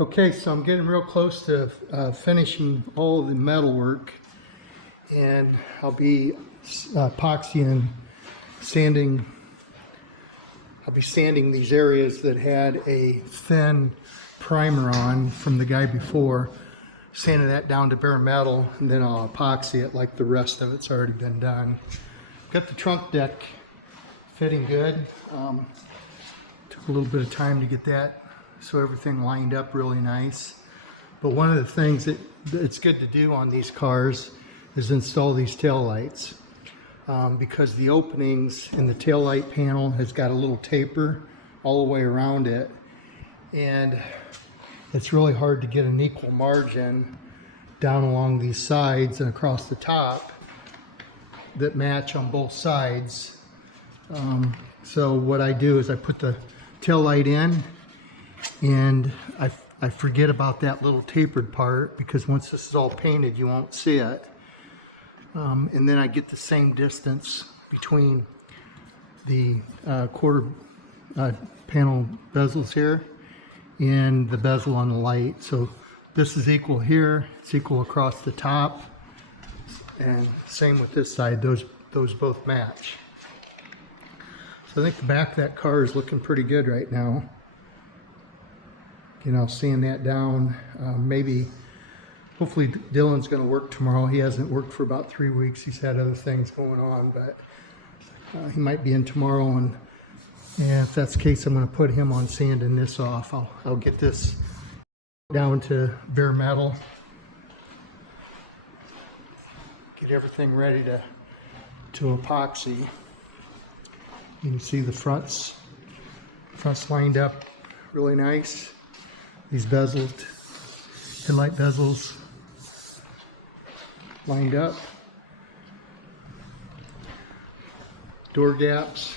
Okay, so I'm getting real close to finishing all of the metal work, and I'll be epoxying, sanding. I'll be sanding these areas that had a thin primer on from the guy before, sanding that down to bare metal, and then I'll epoxy it like the rest of it's already been done. Got the trunk deck fitting good. Took a little bit of time to get that so everything lined up really nice. But one of the things that it's good to do on these cars is install these tail lights, because the openings in the tail light panel has got a little taper all the way around it, and it's really hard to get an equal margin down along these sides and across the top that match on both sides. So what I do is I put the tail light in, and I forget about that little tapered part, because once this is all painted you won't see it. And then I get the same distance between the quarter panel bezels here and the bezel on the light. So this is equal here, it's equal across the top, and same with this side, those both match. So I think the back of that car is looking pretty good right now. You know, sand that down. Hopefully Dylan's going to work tomorrow. He hasn't worked for about 3 weeks. He's had other things going on, but he might be in tomorrow. And if that's the case, I'm going to put him on sanding this off. I'll get this down to bare metal. Get everything ready to epoxy. You can see the fronts lined up really nice. These bezels, headlight bezels lined up. Door gaps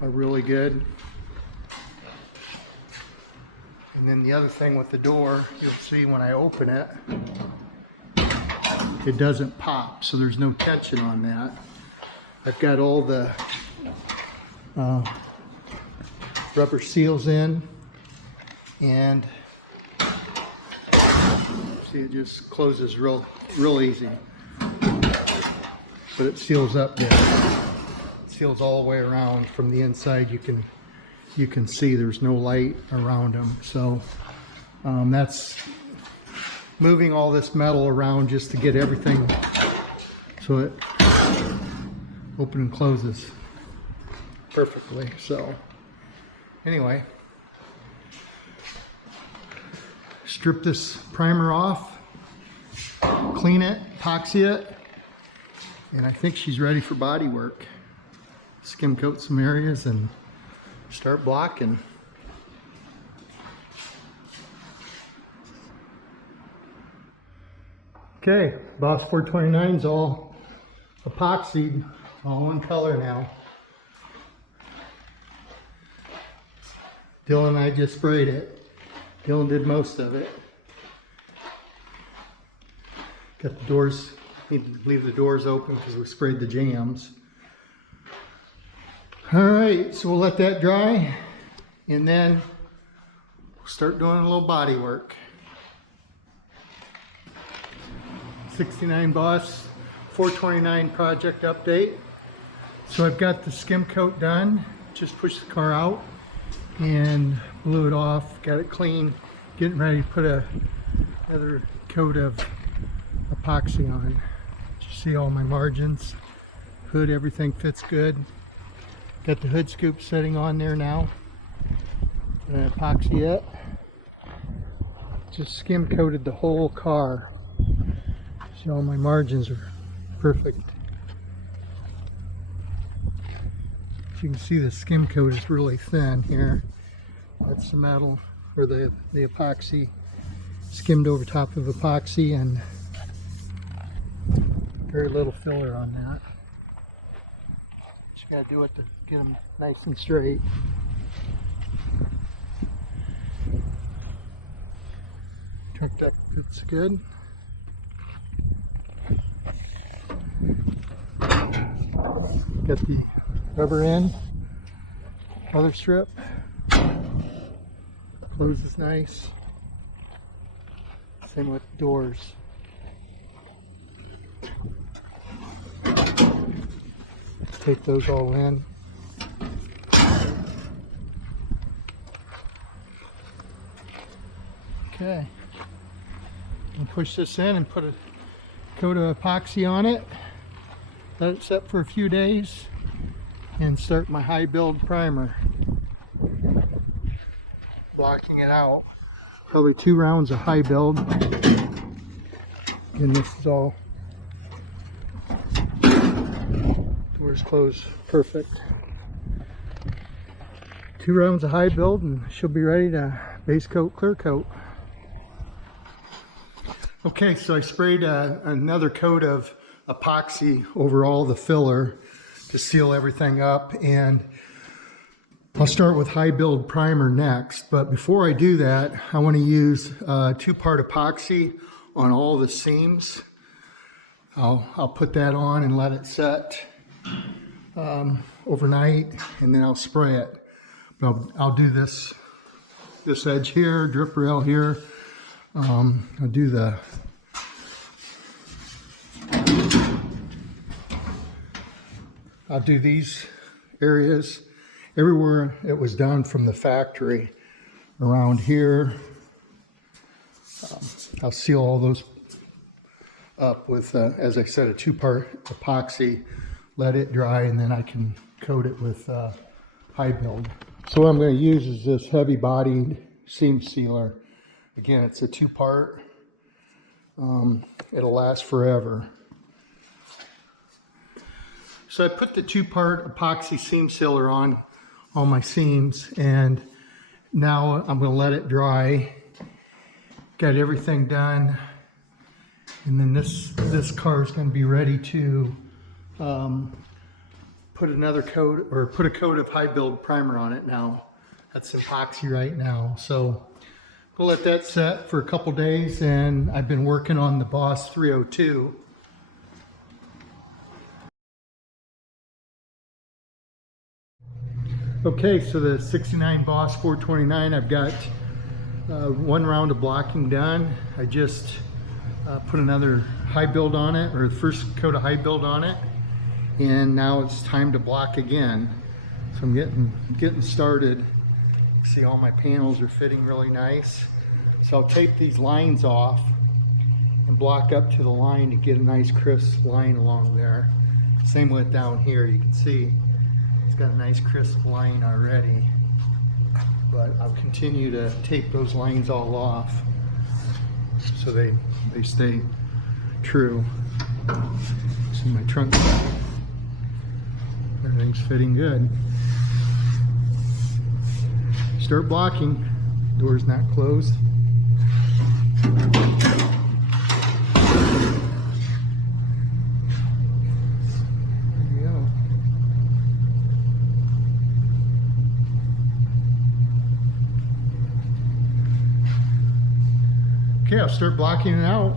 are really good. And then the other thing with the door, you'll see when I open it, it doesn't pop, so there's no tension on that. I've got all the rubber seals in, and see, it just closes real easy, but it seals up there. It seals all the way around from the inside. You can see there's no light around them. So that's moving all this metal around just to get everything so it open and closes perfectly. So anyway, strip this primer off, clean it, epoxy it, and I think she's ready for body work. Skim coat some areas and start blocking. Okay, Boss 429's all epoxied, all one color now. Dylan and I just sprayed it. Dylan did most of it. Got the doors, need to leave the doors open because we sprayed the jambs. All right, so we'll let that dry, and then we'll start doing a little body work. 69 Boss 429 project update. So I've got the skim coat done. Just pushed the car out and blew it off, got it clean, getting ready to put another coat of epoxy on. You see all my margins, hood, everything fits good. Got the hood scoop setting on there now. Gonna epoxy it. Just skim coated the whole car. See, all my margins are perfect. As you can see, the skim coat is really thin here. That's the metal, or the epoxy, skimmed over top of epoxy, and very little filler on that. Just gotta do it to get them nice and straight. Truck deck fits good. Got the rubber end, other strip, closes nice. Same with doors. Take those all in. Okay. And push this in and put a coat of epoxy on it. Let it set for a few days and start my high build primer. Blocking it out. Probably 2 rounds of high build. And this is all doors closed perfect. 2 rounds of high build and she'll be ready to base coat, clear coat. Okay, so I sprayed another coat of epoxy over all the filler to seal everything up, and I'll start with high build primer next. But before I do that, I want to use 2-part epoxy on all the seams. I'll put that on and let it set overnight, and then I'll spray it. But I'll do this edge here, drip rail here. I'll do these areas everywhere it was done from the factory. Around here, I'll seal all those up with, as I said, a 2-part epoxy. Let it dry, and then I can coat it with high build. So what I'm going to use is this heavy bodied seam sealer. Again, it's a 2-part. It'll last forever. So I put the 2-part epoxy seam sealer on all my seams, and now I'm going to let it dry. Got everything done, and then this car is going to be ready to put another coat, or put a coat of high build primer on it now. That's epoxy right now. So we'll let that set for a couple days, and I've been working on the Boss 302. Okay, so the 69 Boss 429, I've got 1 round of blocking done. I just put another high build on it, or the first coat of high build on it, and now it's time to block again. So I'm getting started. See, all my panels are fitting really nice. So I'll tape these lines off and block up to the line to get a nice crisp line along there. Same with down here, you can see it's got a nice crisp line already. But I'll continue to tape those lines all off so they stay true. See my trunk, everything's fitting good. Start blocking, door's not closed. Okay, I'll start blocking it out.